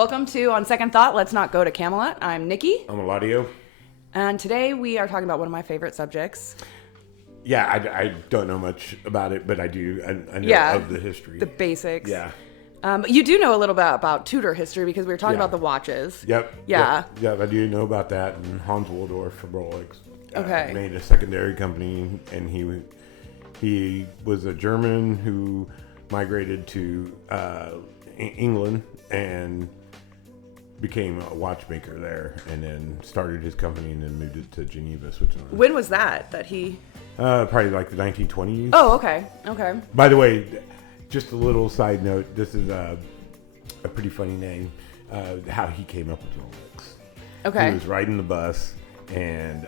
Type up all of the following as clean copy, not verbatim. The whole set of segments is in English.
Welcome to On Second Thought, Let's Not Go to Camelot. I'm Nikki. I'm Eladio. And today we are talking about one of my favorite subjects. Yeah, I don't know much about it, but I do. I know of the history. The basics. Yeah. You do know a little bit about Tudor history because we were talking about the watches. Yep. Yeah. Yep, I do know about that. And Hans Waldorf from Rolex made a secondary company, and he was a German who migrated to England and became a watchmaker there, and then started his company, and then moved it to Geneva, Switzerland. When was that he... Probably like the 1920s. Oh, okay. By the way, just a little side note, this is a pretty funny name, how he came up with Rolex. Okay. He was riding the bus, and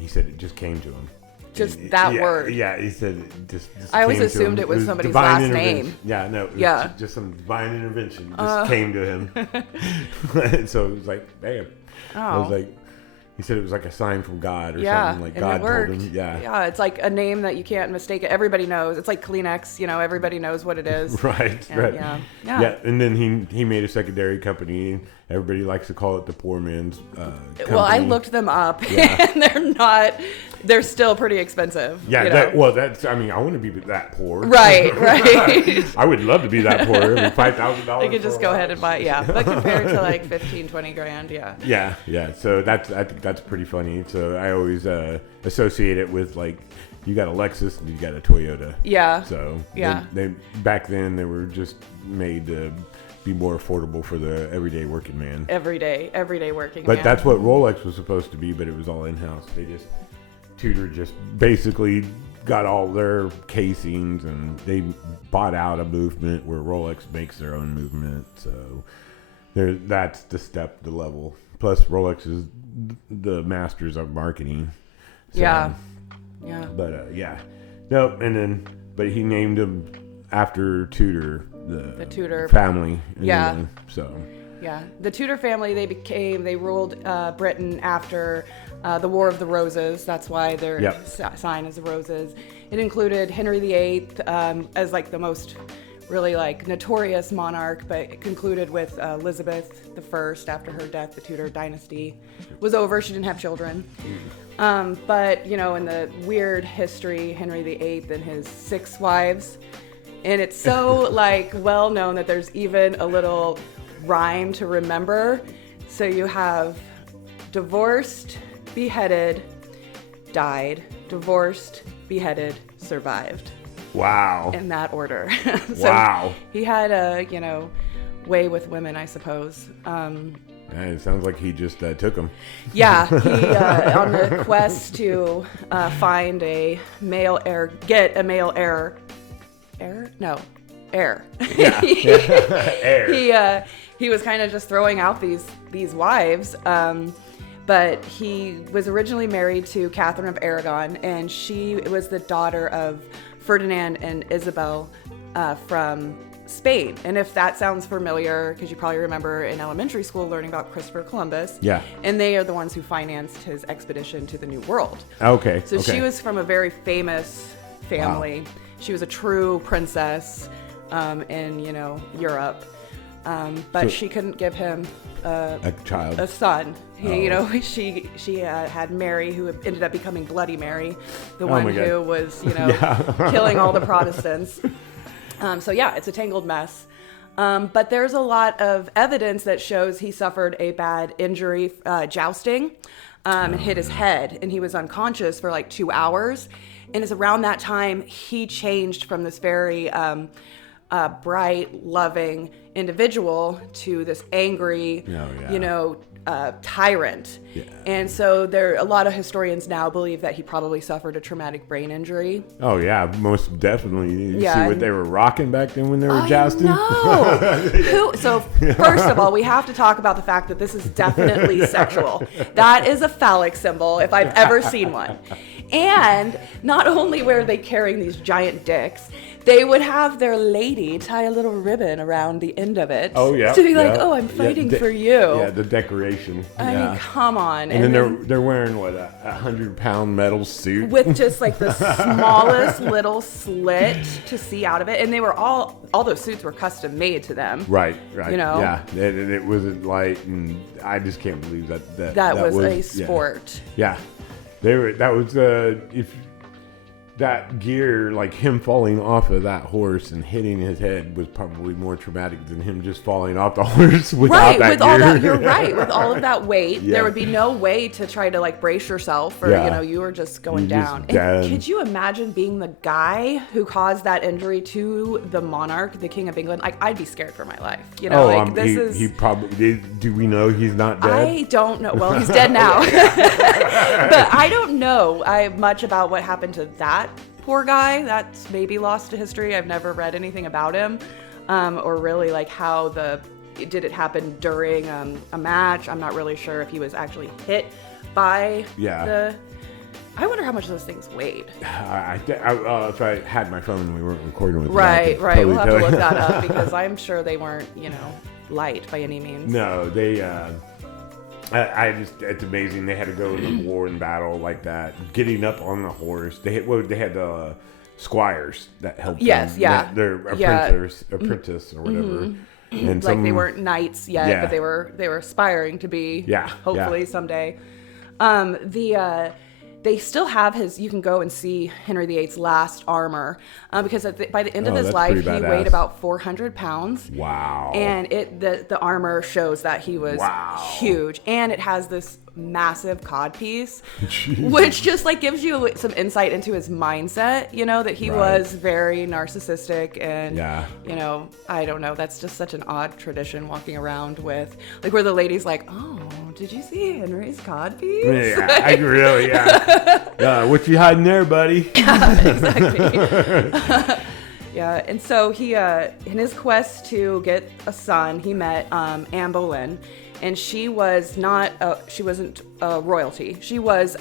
he said it just came to him. That word. Yeah, he said it just I always came to assumed him. it was somebody's divine last name. Yeah, no, it was just some divine intervention. Just came to him. And so it was like, bam. I was like, he said it was like a sign from God or something. Like God told him. Yeah, it's like a name that you can't mistake. Everybody knows. It's like Kleenex. Everybody knows what it is. Right. Yeah. And then he made a secondary company. Everybody likes to call it the poor man's company. Well, I looked them up, and they're still pretty expensive. Yeah, I want to be that poor. Right. I would love to be that poor. $5,000. You could just go ahead and buy it, but compared to like 15, 20 grand, Yeah. So I think that's pretty funny. So I always associate it with like, you got a Lexus and you got a Toyota. Yeah. So they back then they were just made to be more affordable for the everyday working man. Everyday working man. But that's what Mm-hmm. Rolex was supposed to be, but it was all in-house. Tudor just basically got all their casings, and they bought out a movement where Rolex makes their own movement. So that's the level. Plus Rolex is the masters of marketing. So, yeah. But but he named him after Tudor, the Tudor family. Yeah. So. Yeah, the Tudor family, they ruled Britain after the War of the Roses. That's why their sign is the roses. It included Henry VIII as like the most really like notorious monarch, but it concluded with Elizabeth I. After her death, the Tudor dynasty was over. She didn't have children. But, in the weird history, Henry VIII and his 6 wives. And it's so like well known that there's even a little rhyme to remember. So you have divorced, beheaded, died, divorced, beheaded, survived. Wow. In that order. So wow. He had a, way with women, I suppose. It sounds like he just took them. Yeah, he on the quest to find a male heir, get a male heir. Heir. Yeah. Heir. He was kind of just throwing out these wives. But he was originally married to Catherine of Aragon, and she was the daughter of Ferdinand and Isabel from Spain. And if that sounds familiar, because you probably remember in elementary school learning about Christopher Columbus. Yeah. And they are the ones who financed his expedition to the New World. Okay. So she was from a very famous family. Wow. She was a true princess in, Europe. But she couldn't give him a child, a son. She had Mary, who ended up becoming Bloody Mary, the one who was, killing all the Protestants. It's a tangled mess. But there's a lot of evidence that shows he suffered a bad injury jousting and hit his head, and he was unconscious for like 2 hours. And it's around that time he changed from this very bright, loving individual to this angry, tyrant. Yeah. And so a lot of historians now believe that he probably suffered a traumatic brain injury. Oh yeah, most definitely. You see what they were rocking back then when they were jousting? No. So first of all, we have to talk about the fact that this is definitely sexual. That is a phallic symbol if I've ever seen one. And not only were they carrying these giant dicks, they would have their lady tie a little ribbon around the end of it. Oh, yeah. To be like, oh, I'm fighting for you. Yeah, the decoration. I mean, come on. And then they're wearing, what, a 100-pound metal suit? With just like the smallest little slit to see out of it. And they were all those suits were custom made to them. Right. You know? Yeah. And it wasn't light, and I just can't believe that was a sport. Yeah. That was if that gear, like him falling off of that horse and hitting his head, was probably more traumatic than him just falling off the horse without that gear. All that, you're right. With all of that weight, there would be no way to try to like brace yourself, or you were just going down. And could you imagine being the guy who caused that injury to the monarch, the King of England? Like, I'd be scared for my life. You know, he probably. Do we know he's not dead? I don't know. Well, he's dead now. But I don't know much about what happened to that poor guy. That's maybe lost to history. I've never read anything about him, or really like how did it happen during a match. I'm not really sure if he was actually hit by I wonder how much those things weighed. If I had my phone and we weren't recording with right. We'll have to look that up because I'm sure they weren't, light by any means. No, they. It's amazing they had to go in the war and battle like that. Getting up on the horse, they had squires that helped them. Yes, yeah. They're apprentice or whatever. And like they weren't knights yet, but they were aspiring to be. Yeah, hopefully someday. They still have you can go and see Henry VIII's last armor, because by the end of his life, he weighed about 400 pounds. Wow. And the armor shows that he was huge. And it has this massive codpiece, which just like gives you some insight into his mindset, that he was very narcissistic. And, I don't know. That's just such an odd tradition walking around with, like, where the lady's like, oh, did you see Henry's codpiece? Yeah, what you hiding there, buddy? Yeah, exactly. Yeah, and so he, in his quest to get a son, he met Anne Boleyn, and she wasn't royalty. She was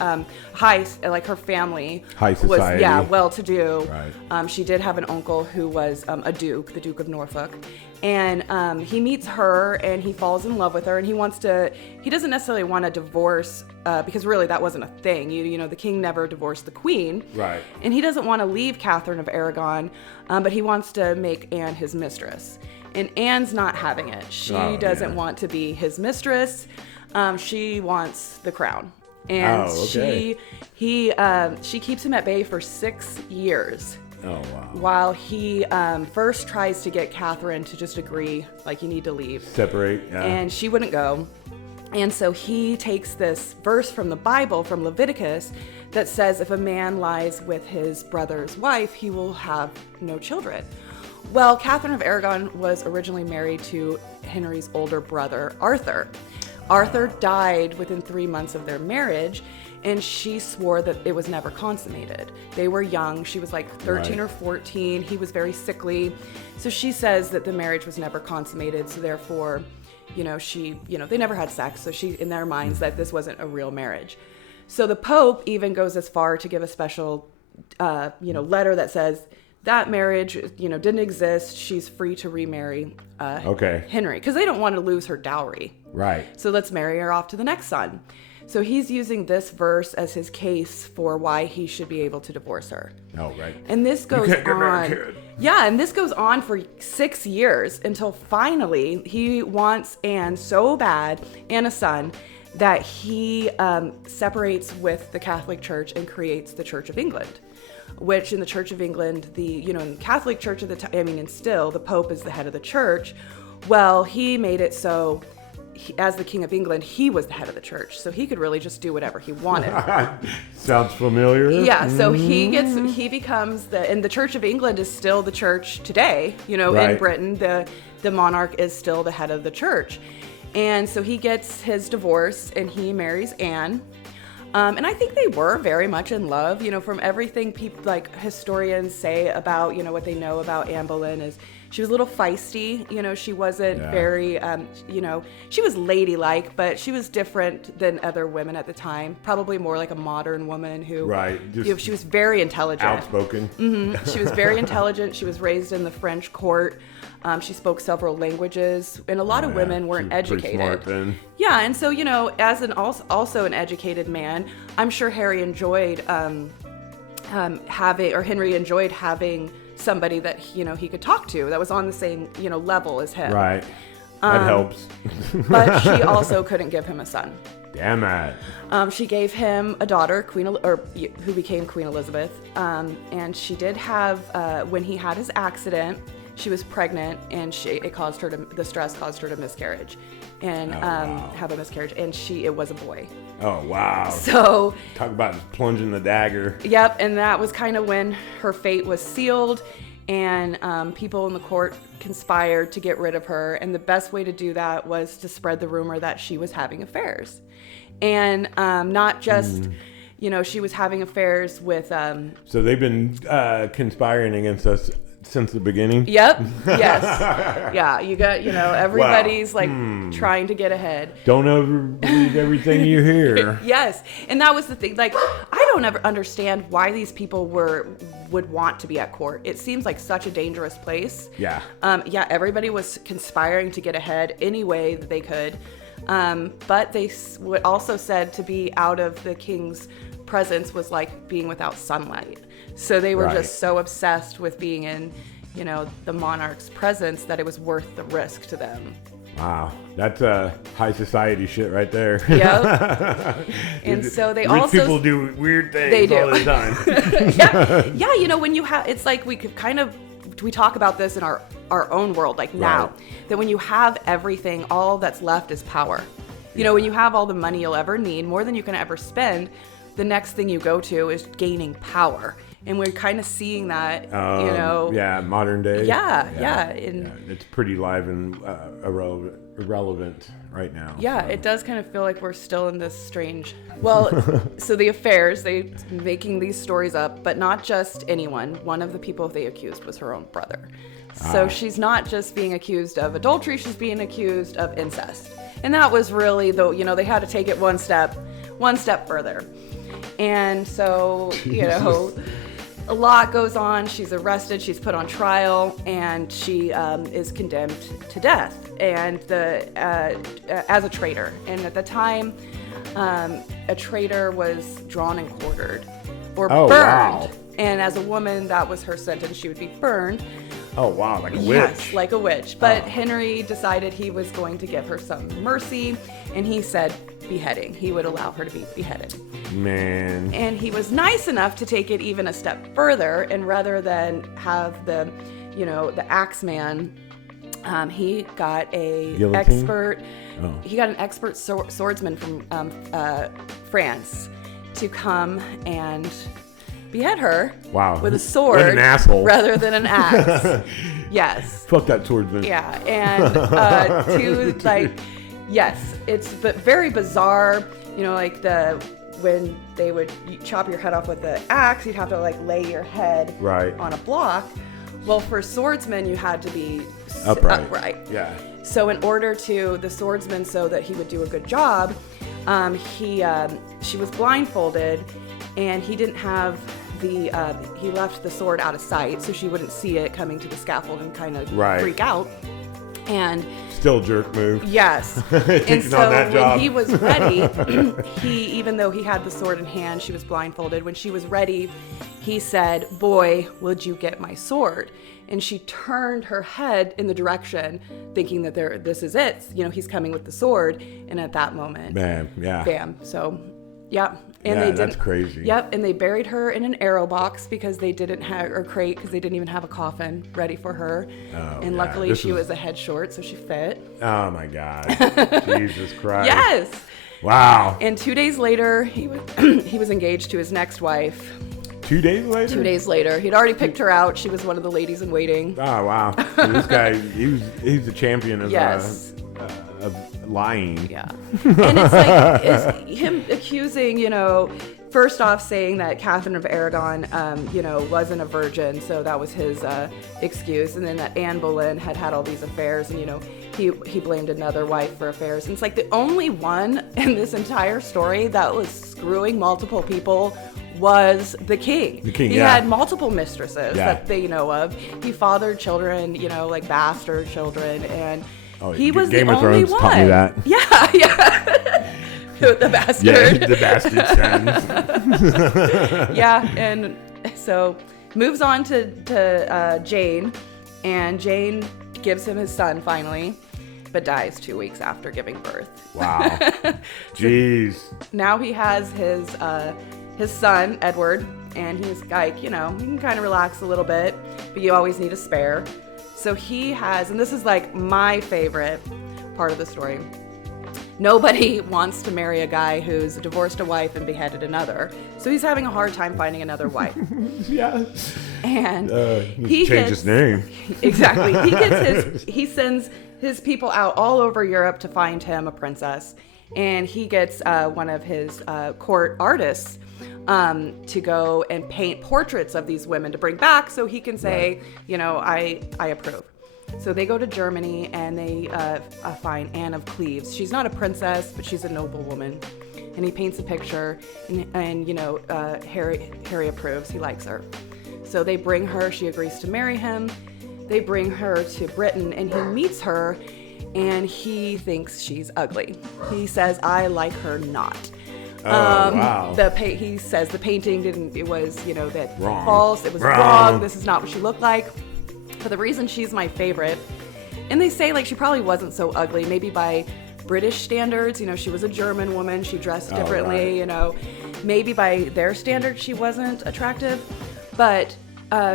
high, like her family high society. Was well-to-do. Right. She did have an uncle who was a duke, the Duke of Norfolk. And he meets her and he falls in love with her, and he doesn't necessarily want a divorce, because really that wasn't a thing. The king never divorced the queen. Right. And he doesn't want to leave Catherine of Aragon, but he wants to make Anne his mistress. And Anne's not having it. She doesn't want to be his mistress. She wants the crown. And she keeps him at bay for 6 years. Oh, wow. While he first tries to get Catherine to just agree, like, you need to leave. Separate, yeah. And she wouldn't go. And so he takes this verse from the Bible, from Leviticus, that says if a man lies with his brother's wife, he will have no children. Well, Catherine of Aragon was originally married to Henry's older brother, Arthur. Arthur died within 3 months of their marriage, and she swore that it was never consummated. They were young. She was like 13 or 14. He was very sickly. So she says that the marriage was never consummated. So therefore, they never had sex. So she, in their minds, that this wasn't a real marriage. So the Pope even goes as far to give a special, letter that says that marriage, didn't exist. She's free to remarry Henry, because they don't want to lose her dowry. Right. So let's marry her off to the next son. So he's using this verse as his case for why he should be able to divorce her. Oh, right. And this goes on. Yeah, and this goes on for 6 years until finally he wants Anne so bad, and a son, that he separates with the Catholic Church and creates the Church of England. Which in the Church of England, in the Catholic Church at the time, and still the Pope is the head of the church. Well, he made it so, as the King of England, he was the head of the church, so he could really just do whatever he wanted. Sounds familiar. Yeah, so he becomes and the Church of England is still the church today. In Britain, the monarch is still the head of the church, and so he gets his divorce and he marries Anne. And I think they were very much in love, from everything people, like historians, say about, what they know about Anne Boleyn is She was a little feisty. She wasn't very, she was ladylike, but she was different than other women at the time. Probably more like a modern woman who, she was very intelligent. Outspoken. Mm-hmm. She was very intelligent. She was raised in the French court. She spoke several languages, and a lot of women weren't educated. Smart then. Yeah, and so as also an educated man, I'm sure Henry enjoyed having somebody that he could talk to that was on the same level as him. Right, that helps. But she also couldn't give him a son. Damn it. She gave him a daughter, who became Queen Elizabeth, and she did have when he had his accident. She was pregnant, and the stress caused her to miscarriage, and have a miscarriage, and it was a boy. Oh wow! So talk about plunging the dagger. Yep, and that was kind of when her fate was sealed, and people in the court conspired to get rid of her, and the best way to do that was to spread the rumor that she was having affairs, and not just. She was having affairs with. So they've been conspiring against us since the beginning. Yep. Yes. Yeah. You got. Everybody's trying to get ahead. Don't ever believe everything you hear. Yes, and that was the thing. Like, I don't ever understand why these people would want to be at court. It seems like such a dangerous place. Yeah. Everybody was conspiring to get ahead any way that they could. But they also said to be out of the king's presence was like being without sunlight. So they were just so obsessed with being in, the monarch's presence that it was worth the risk to them. Wow, that's high society shit right there. Yep. And so they rich people do weird things all the time. Yeah. When you have, it's like we talk about this in our own world, like now, that when you have everything, all that's left is power. When you have all the money you'll ever need, more than you can ever spend, the next thing you go to is gaining power. And we're kind of seeing that, Yeah, modern day. Yeah. It's pretty live and irrelevant right now. Yeah, it does kind of feel like we're still in this strange... Well, so the affairs, they making these stories up, but not just anyone. One of the people they accused was her own brother. So she's not just being accused of adultery, she's being accused of incest. And that was really, they had to take it one step further. And so, a lot goes on. She's arrested, she's put on trial, and she is condemned to death and as a traitor. And at the time, a traitor was drawn and quartered or burned. Wow. And as a woman, that was her sentence. She would be burned. Oh, wow, like a witch. Yes, like a witch. But Henry decided he was going to give her some mercy, and he said beheading. He would allow her to be beheaded. Man. And he was nice enough to take it even a step further, and rather than have the axe man, he got a guillotine? expert. Oh. He got an expert swordsman from France to come and behead her. Wow. With a sword. What an asshole. Rather than an axe. Yes. Fuck that swordsman. Yeah, and yes, it's very bizarre. When they would chop your head off with the axe, you'd have to lay your head on a block. Well, for swordsmen, you had to be upright. Yeah. So in order to the swordsman, so that he would do a good job, she was blindfolded, and he didn't have he left the sword out of sight, so she wouldn't see it coming to the scaffold and kind of freak out. And still jerk move. Yes. And so when he was ready, even though he had the sword in hand, she was blindfolded. When she was ready, he said, "Boy, would you get my sword?" And she turned her head in the direction, thinking that this is it. He's coming with the sword. And at that moment, bam. So, yeah. And that's crazy. Yep, and they buried her in an arrow box because they didn't have, or crate, because they didn't even have a coffin ready for her. And luckily she was a head short, so she fit. Oh my God. Jesus Christ. Yes. Wow. And 2 days later, he was engaged to his next wife. 2 days later? 2 days later. He'd already picked her out. She was one of the ladies in waiting. Oh, wow. So this guy, he's a champion of lying. Yeah. And it's him accusing, first off saying that Catherine of Aragon, wasn't a virgin, so that was his excuse, and then that Anne Boleyn had all these affairs, and he blamed another wife for affairs. And it's like the only one in this entire story that was screwing multiple people was the king. He had multiple mistresses that they know of. He fathered children, like bastard children, and he was Game the of only Thrones one. taught me that. Yeah. The bastard. Yeah, the bastard sons. Yeah, and so moves on to Jane, and Jane gives him his son finally, but dies 2 weeks after giving birth. Wow. Jeez. Now he has his son, Edward, and he's like, you can kind of relax a little bit, but you always need a spare. So he has, and this is like my favorite part of the story, nobody wants to marry a guy who's divorced a wife and beheaded another. So he's having a hard time finding another wife. Yeah. And he changed his name. Exactly. He sends his people out all over Europe to find him a princess. And he gets one of his court artists to go and paint portraits of these women to bring back so he can say, I approve. So they go to Germany and they find Anne of Cleves. She's not a princess, but she's a noble woman. And he paints a picture, and Harry approves. He likes her. So they bring her. She agrees to marry him. They bring her to Britain, and he meets her, and he thinks she's ugly. He says, "I like her not." Wow. He says the painting didn't. It was that wrong. False. It was wrong. This is not what she looked like. But the reason she's my favorite, and they say like she probably wasn't so ugly, maybe by British standards, she was a German woman, she dressed differently, right. Maybe by their standards she wasn't attractive. But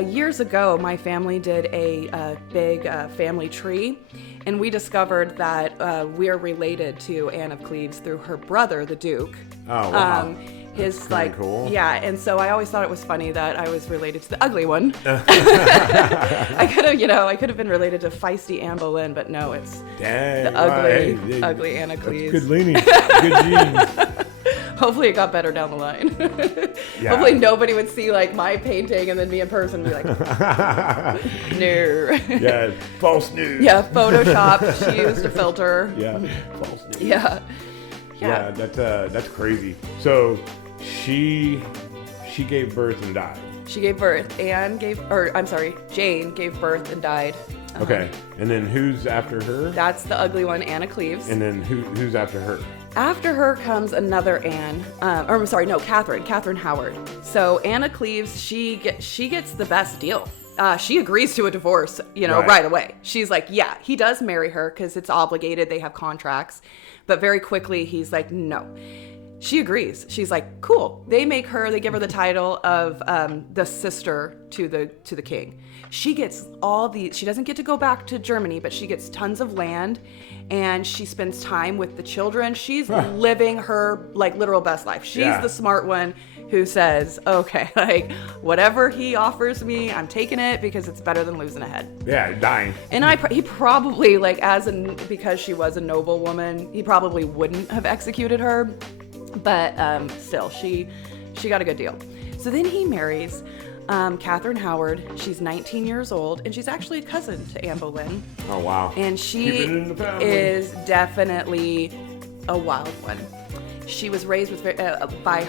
years ago, my family did a big family tree, and we discovered that we're related to Anne of Cleves through her brother, the Duke. Oh, wow. His That's cool. Yeah, and so I always thought it was funny that I was related to the ugly one. I could have been related to feisty Anne Boleyn, but no, it's the ugly Anne of Cleves. That's good leaning. Good genes. Hopefully it got better down the line. Yeah. Hopefully nobody would see like my painting and then me in person and be like, no. Yeah, false news. Yeah, Photoshop. She used a filter. Yeah, false news. Yeah. Yeah, that's crazy. So she gave birth and died. She gave birth. Jane gave birth and died. Okay, and then who's after her? That's the ugly one, Anne of Cleves. And then who's after her? After her comes another Anne, Catherine Howard. So Anne of Cleves, she gets the best deal. She agrees to a divorce, right away. She's like, yeah, he does marry her because it's obligated. They have contracts. But very quickly, he's like, no. She agrees. She's like, cool. They give her the title of the sister to the king. She gets she doesn't get to go back to Germany, but she gets tons of land, and she spends time with the children. She's living her literal best life. She's the smart one who says, okay, whatever he offers me, I'm taking it because it's better than losing a head. Yeah, dying. And he probably because she was a noble woman, he probably wouldn't have executed her, but still, she got a good deal. So then he marries Catherine Howard. She's 19 years old, and she's actually a cousin to Anne Boleyn. Oh, wow. And she is definitely a wild one. She was raised by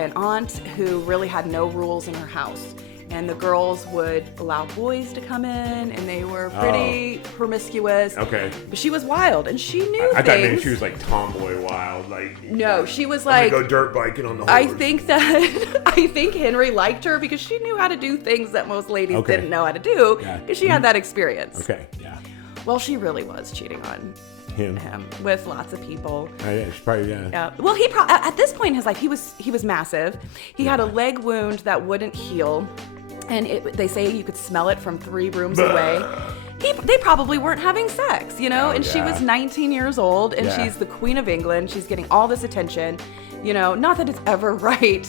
an aunt who really had no rules in her house. And the girls would allow boys to come in, and they were pretty promiscuous. Okay. But she was wild, and she knew I things. thought maybe she was like tomboy wild. No, she was I'm gonna go dirt biking on the horse. I think Henry liked her because she knew how to do things that most ladies didn't know how to do because she had that experience. Okay, yeah. Well, she really was cheating on him with lots of people. Yeah, she probably, Yeah. Well, he at this point in his life, he was massive. He had a leg wound that wouldn't heal. And they say you could smell it from 3 rooms away. They probably weren't having sex, and she was 19 years old, and she's the Queen of England. She's getting all this attention, not that it's ever right,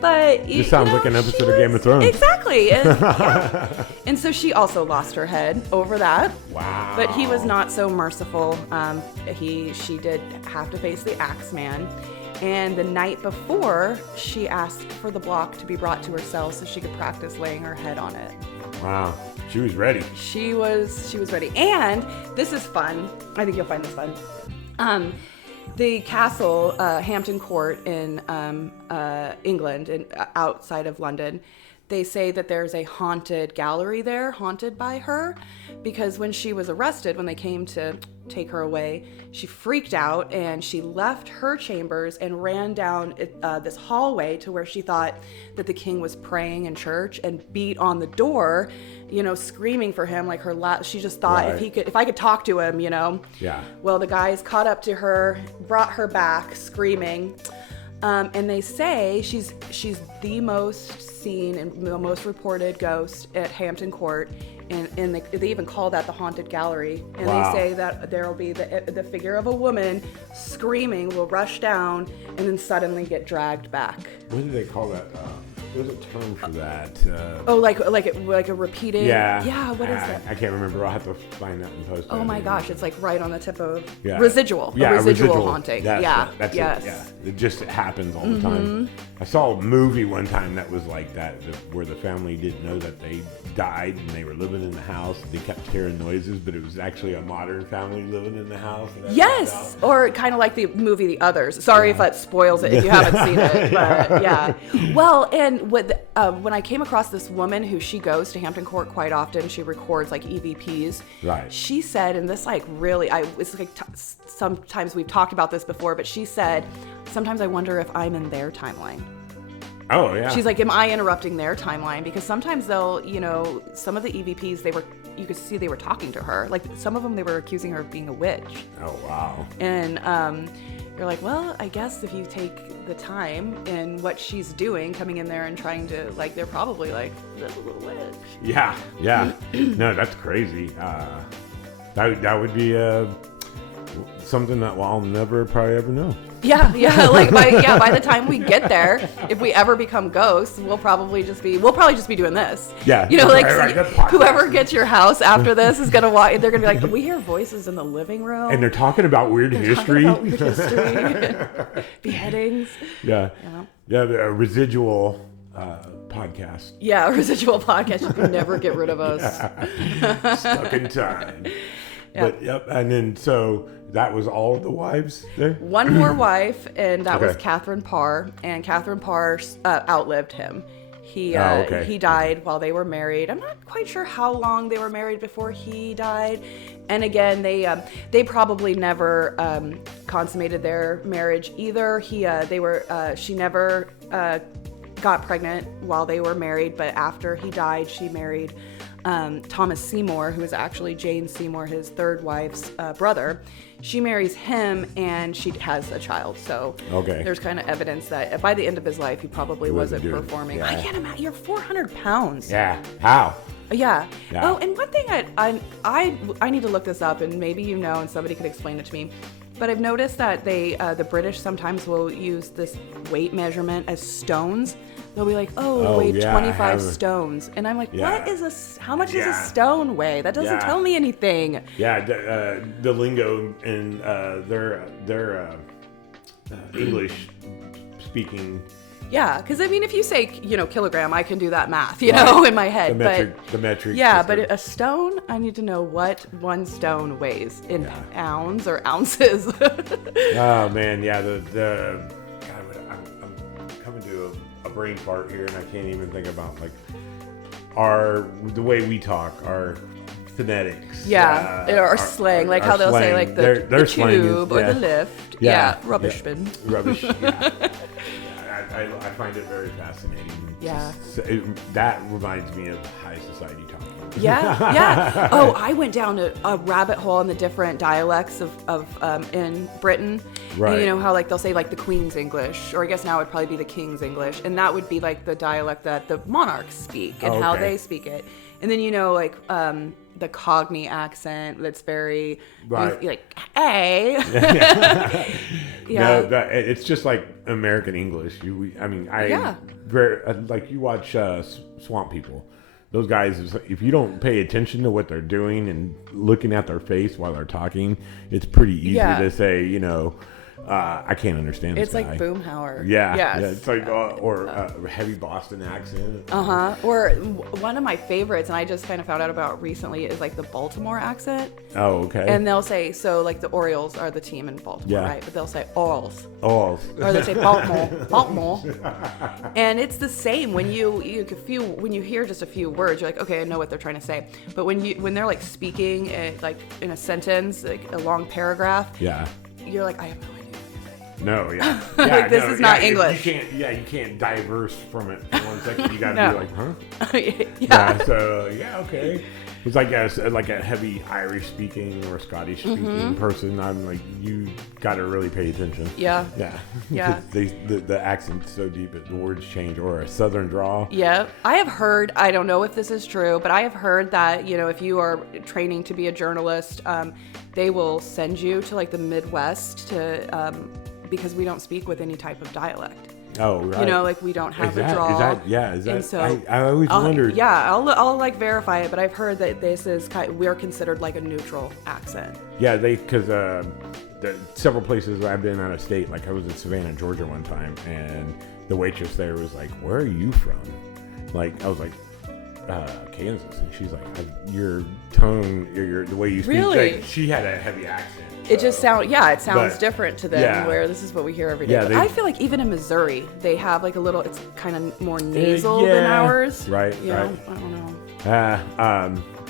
but this sounds like an episode of Game of Thrones. Exactly. And, and so she also lost her head over that. Wow. But he was not so merciful. She did have to face the Axeman. And the night before, she asked for the block to be brought to her cell so she could practice laying her head on it. Wow. She was ready. She was ready. And this is fun. I think you'll find this fun. The castle, Hampton Court in England, and outside of London, they say that there's a haunted gallery there, haunted by her, because when she was arrested, when they came to take her away, she freaked out and she left her chambers and ran down this hallway to where she thought that the king was praying in church, and beat on the door, screaming for him, like she just thought if I could talk to him, Yeah. Well, the guys caught up to her, brought her back screaming. And they say she's the most seen and the most reported ghost at Hampton Court, and they even call that the haunted gallery. And They say that there will be the figure of a woman screaming will rush down and then suddenly get dragged back. What do they call that? There's a term for that. Like a repeating. Yeah. Yeah. What is that? I can't remember. I'll have to find that and post it. Oh my gosh, it's like right on the tip of Yeah. residual. Yeah, a residual haunting. That's Yes. it. Yeah. It just happens all the time. I saw a movie one time that was like that, where the family didn't know that they died and they were living in the house. They kept hearing noises, but it was actually a modern family living in the house. Yes, or kind of like the movie The Others. Sorry if that spoils it if you haven't seen it, but yeah. Well, and when I came across this woman who she goes to Hampton Court quite often, she records like EVPs. Right. She said, and this like really, it's like sometimes we've talked about this before, but she said, sometimes I wonder if I'm in their timeline. Oh yeah. She's like, am I interrupting their timeline? Because sometimes they'll, some of the EVPs, you could see they were talking to her. Like some of them, they were accusing her of being a witch. Oh wow. And you're like, well, I guess if you take the time in what she's doing, coming in there and trying to, like, they're probably like, that's a little witch. Yeah. No, that's crazy. That would be something that I'll never probably ever know. Yeah. Like by the time we get there, if we ever become ghosts, we'll probably just be doing this. Yeah. Whoever gets your house after this is gonna watch. They're gonna be like, we hear voices in the living room, and they're talking about weird history. Beheadings. Yeah. The residual podcast. Yeah, residual podcast. You can never get rid of us. Yeah. Stuck in time. But yep, and then so that was all of the wives there? One more wife, and that was Catherine Parr, and Catherine Parr outlived him. He died while they were married. I'm not quite sure how long they were married before he died. And again, they probably never consummated their marriage either. She never got pregnant while they were married, but after he died, she married Thomas Seymour, who is actually Jane Seymour, his third wife's brother. She marries him, and she has a child. So there's kind of evidence that by the end of his life, he probably wasn't performing. Yeah. I can't imagine. You're 400 pounds. Yeah. How? Yeah. Oh, and one thing I need to look this up, and maybe and somebody could explain it to me. But I've noticed that the British sometimes will use this weight measurement as stones. They'll be like, weigh 25 stones. And I'm like, how much does a stone weigh? That doesn't tell me anything. Yeah, the lingo in their English speaking. Yeah, because I mean, if you say, kilogram, I can do that math, in my head. The metric. Yeah, but a stone, I need to know what one stone weighs in pounds or ounces. Oh, man, yeah, God, I'm coming to a brain fart here, and I can't even think about, like, the way we talk, our phonetics. Yeah, or slang, like how they'll say, like, the tube or the lift. Yeah, rubbish bin. Rubbish, yeah. I find it very fascinating. Yeah. That reminds me of high society talk. Yeah. Oh, I went down a rabbit hole in the different dialects of in Britain. Right. And you know how like they'll say like the Queen's English, or I guess now it would probably be the King's English, and that would be like the dialect that the monarchs speak and how they speak it. And then like the Cockney accent that's very like, hey. Yeah. No, it's just like American English. Like you watch Swamp People. Those guys, if you don't pay attention to what they're doing and looking at their face while they're talking, it's pretty easy to say, I can't understand this It's guy. like Boomhauer. Yeah. Yes. Yeah. It's like, or a heavy Boston accent. Or one of my favorites, and I just kind of found out about recently, is like the Baltimore accent. Oh, okay. And they'll say, so like the Orioles are the team in Baltimore, Yeah. right? But they'll say Orioles. Oh. Or they say Baltimore. Baltimore. And it's the same when you hear just a few words, you're like, okay, I know what they're trying to say. But when they're like speaking like in a sentence, like a long paragraph, Yeah. you're like, I have no idea. No, yeah. Like, this is not English. You can't diverse from it for 1 second. You gotta be like, huh? Yeah. So okay. It's like a heavy Irish speaking or Scottish speaking person. I'm like, you gotta really pay attention. Yeah. Yeah. Yeah. The accent's so deep, the words change, or a southern drawl. Yeah. I have heard, I don't know if this is true, but I have heard that, if you are training to be a journalist, they will send you to like the Midwest to, because we don't speak with any type of dialect. Oh, right. Like we don't have a drawl. Is that? And so I always wondered. Yeah, I'll like verify it, but I've heard that this is we're considered like a neutral accent. Yeah, because several places I've been out of state, like I was in Savannah, Georgia one time, and the waitress there was like, "Where are you from?" Like I was like, Kansas, and she's like, "Your tone, the way you speak." Really? Like, she had a heavy accent. It just sounds different to them, where this is what we hear every day. Yeah, but I feel like even in Missouri, they have like a little, it's kind of more nasal than ours. Right, right. I don't know.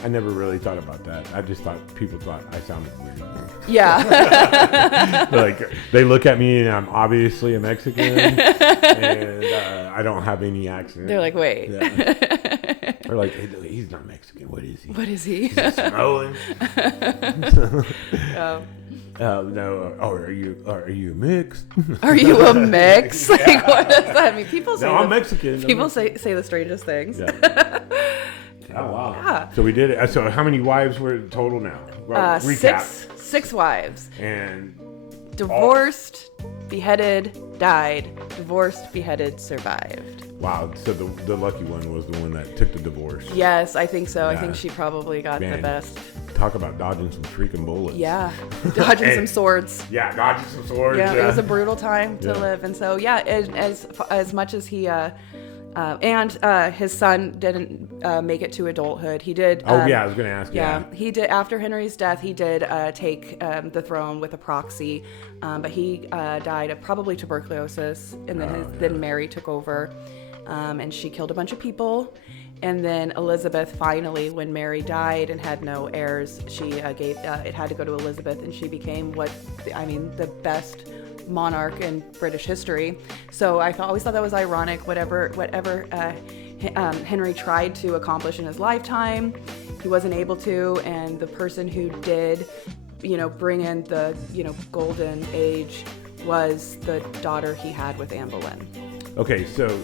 I never really thought about that. I just thought people thought I sounded weird. Yeah. Like they look at me and I'm obviously a Mexican, and I don't have any accent. They're like, wait. Yeah. They're like, hey, he's not Mexican. What is he? What is he? Is he Samoan? No. Oh, are you mixed? Are you a mix? Like, what does that mean? People say I'm Mexican. People say the strangest things. Yeah. Oh wow. Yeah. So we did it. So how many wives were total now? Well, recap. Six wives. And divorced, beheaded, died. Divorced, beheaded, survived. Wow. So the lucky one was the one that took the divorce. Yes, I think so. Yeah. I think she probably got the best. Talk about dodging some freaking bullets. Yeah. Dodging some swords. Yeah, dodging some swords. Yeah, it was a brutal time to live. And so, as much as he and his son didn't make it to adulthood. He did. I was going to ask. Yeah, he did. After Henry's death, he did take the throne with a proxy, but he died of probably tuberculosis, and then Mary took over, and she killed a bunch of people. And then Elizabeth, finally, when Mary died and had no heirs, she gave it had to go to Elizabeth, and she became the best monarch in British history. So I always thought that was ironic. Whatever Henry tried to accomplish in his lifetime, he wasn't able to, and the person who did, bring in the golden age was the daughter he had with Anne Boleyn. Okay, so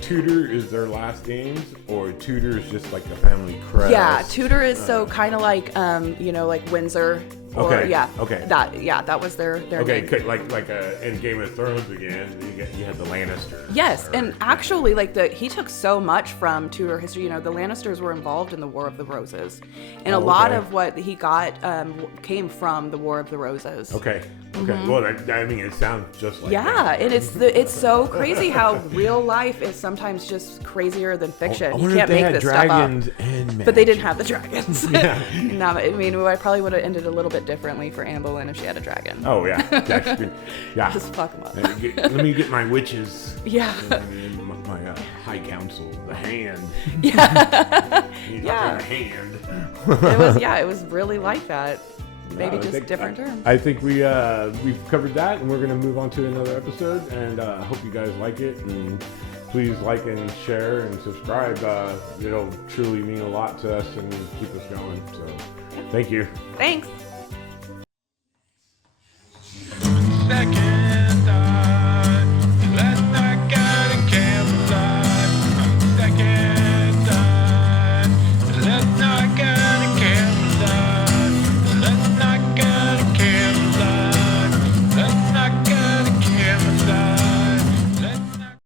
Tudor is their last names, or Tudor is just like a family crest? Yeah, Tudor is so kind of like like Windsor. Okay. Okay. That was their name. Okay, like in Game of Thrones again, you had the Lannisters. Yes, and actually, he took so much from Tudor history. The Lannisters were involved in the War of the Roses, and a lot of what he got came from the War of the Roses. Okay. Mm-hmm. Well, it sounds just like that. And it's so crazy how real life is sometimes just crazier than fiction. You can't make this stuff up. But they didn't have the dragons. Yeah. No, I probably would have ended a little bit differently for Anne Boleyn if she had a dragon. Oh yeah, yeah. Just fuck them up. Let me get my witches. Yeah. And my high council, the hand. Yeah. Yeah. Hand. It was really like that. Maybe just different terms. I think we've covered that, and we're going to move on to another episode. And I hope you guys like it. And please like and share and subscribe. It'll truly mean a lot to us and keep us going. So, thank you. Thanks.